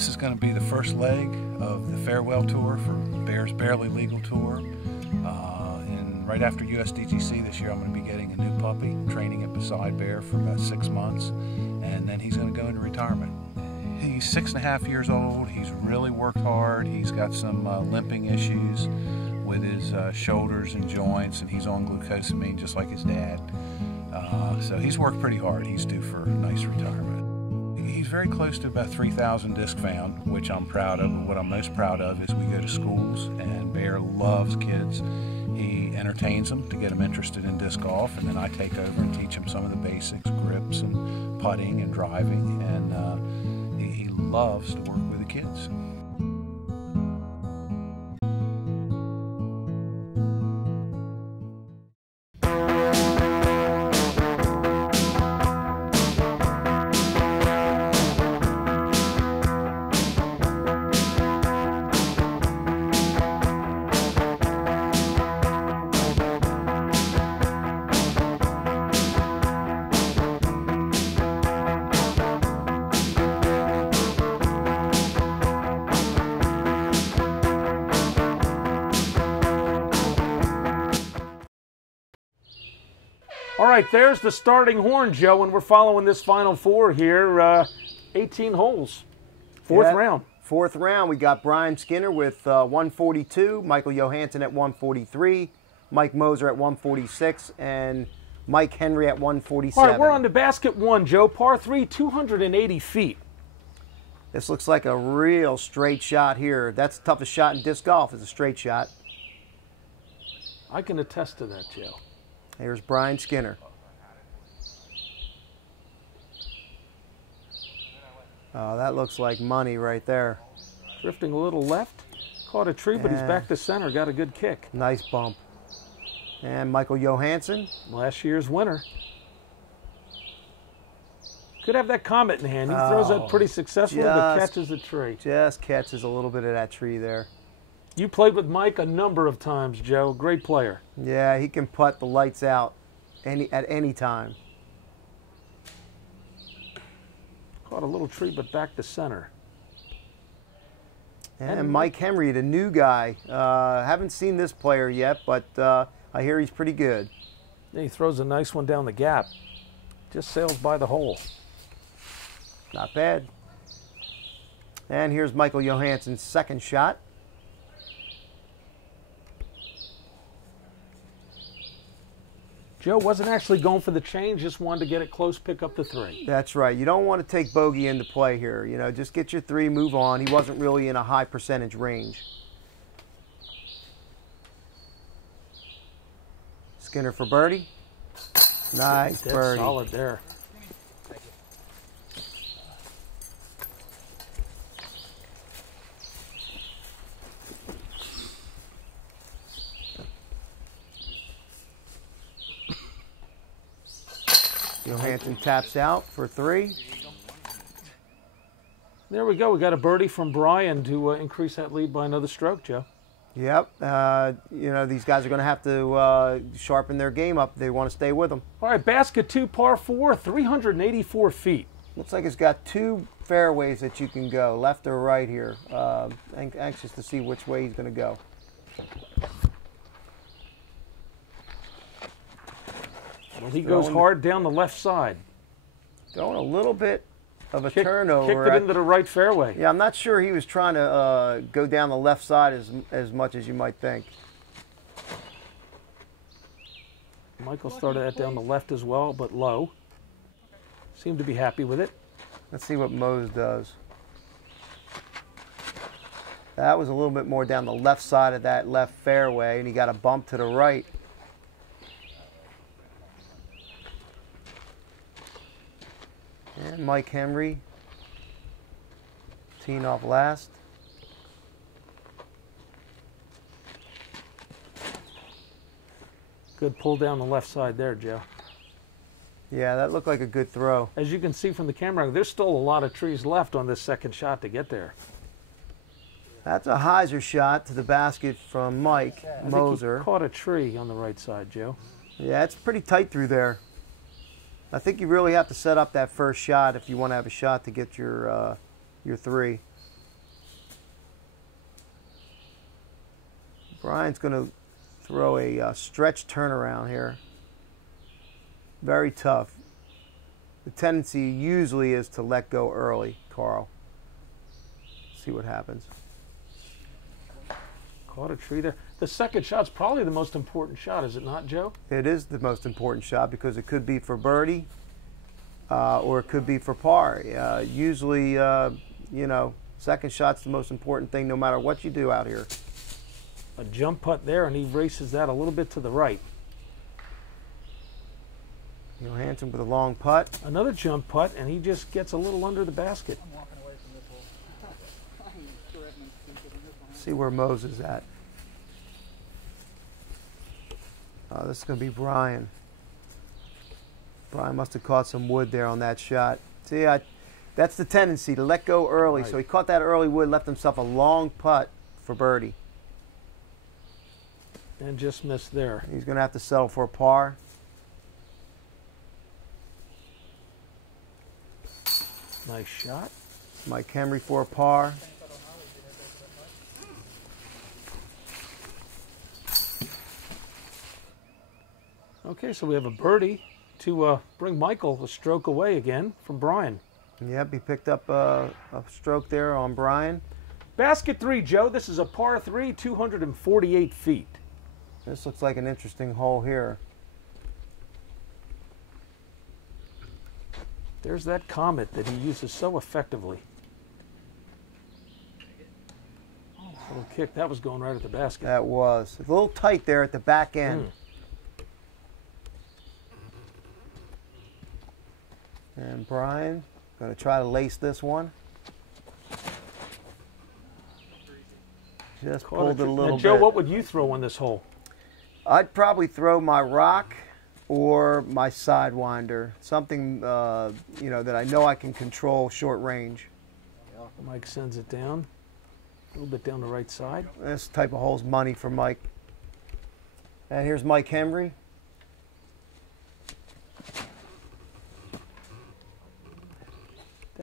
This is going to be the first leg of the farewell tour for Bear's Barely Legal Tour. And right after USDGC this year, I'm going to be getting a new puppy, training it beside Bear for about 6 months, and then he's going to go into retirement. He's 6.5 years old. He's really worked hard. He's got some limping issues with his shoulders and joints, and he's on glucosamine just like his dad. So he's worked pretty hard. He's due for a nice retirement. He's very close to about 3,000 disc found, which I'm proud of. But what I'm most proud of is we go to schools, and Bear loves kids. He entertains them to get them interested in disc golf, and then I take over and teach them some of the basics, grips and putting and driving, and he loves to work with the kids. All right, there's the starting horn, Joe, and we're following this Final Four here. 18 holes, fourth round. Fourth round, we got Brian Skinner with 142, Michael Johansson at 143, Mike Moser at 146, and Mike Henry at 147. All right, we're on to basket one, Joe. Par 3, 280 feet. This looks like a real straight shot here. That's the toughest shot in disc golf, is a straight shot. I can attest to that, Joe. Here's Brian Skinner. Oh, that looks like money right there. Drifting a little left. Caught a tree, but he's back to center. Got a good kick. Nice bump. And Michael Johansson. Last year's winner. Could have that Comet in hand. He throws that pretty successfully, but catches the tree. Just catches a little bit of that tree there. You played with Mike a number of times, Joe. Great player. Yeah, he can putt the lights out at any time. Caught a little tree, but back to center. And Mike Henry, the new guy. Haven't seen this player yet, but I hear he's pretty good. Yeah, he throws a nice one down the gap. Just sails by the hole. Not bad. And here's Michael Johansson's second shot. Joe wasn't actually going for the change, just wanted to get it close, pick up the three. That's right. You don't want to take bogey into play here. You know, just get your three, move on. He wasn't really in a high percentage range. Skinner for birdie. Nice birdie. Solid there. Johansson taps out for three. There we go. We got a birdie from Brian to increase that lead by another stroke, Joe. Yep. You know, these guys are going to have to sharpen their game up. They want to stay with them. All right, basket two, par 4, 384 feet. Looks like it's got two fairways that you can go, left or right here. Anxious to see which way he's going to go. Well, he goes hard down the left side. Going a little bit of a turnover. Kicked it into the right fairway. Yeah, I'm not sure he was trying to go down the left side as much as you might think. Michael started that down the left as well, but low. Seemed to be happy with it. Let's see what Mose does. That was a little bit more down the left side of that left fairway, and he got a bump to the right. And Mike Henry, teeing off last. Good pull down the left side there, Joe. Yeah, that looked like a good throw. As you can see from the camera, there's still a lot of trees left on this second shot to get there. That's a hyzer shot to the basket from Mike Moser. He caught a tree on the right side, Joe. Yeah, it's pretty tight through there. I think you really have to set up that first shot if you want to have a shot to get your three. Brian's going to throw a stretch turnaround here. Very tough. The tendency usually is to let go early, Carl. See what happens. Caught a tree there. The second shot's probably the most important shot, is it not, Joe? It is the most important shot because it could be for birdie or it could be for par. Usually, you know, second shot's the most important thing no matter what you do out here. A jump putt there, and he races that a little bit to the right. Johansson with a long putt. Another jump putt, and he just gets a little under the basket. I'm walking away from this hole. See where Moses is at. This is going to be Brian. Brian must have caught some wood there on that shot. See, that's the tendency, to let go early. Right. So he caught that early wood, left himself a long putt for birdie. And just missed there. He's going to have to settle for a par. Nice shot. Mike Henry for a par. Okay, so we have a birdie to bring Michael a stroke away again from Brian. Yep, he picked up a stroke there on Brian. Basket 3, Joe. This is a par 3, 248 feet. This looks like an interesting hole here. There's that comet that he uses so effectively. Little kick. That was going right at the basket. That was a little tight there at the back end. And Brian going to try to lace this one. Just pulled it a little Joe, bit. what would you throw on this hole? I'd probably throw my rock or my sidewinder, something you know, that I know I can control short range. Mike sends it down, a little bit down the right side. This type of hole's money for Mike. And here's Mike Henry.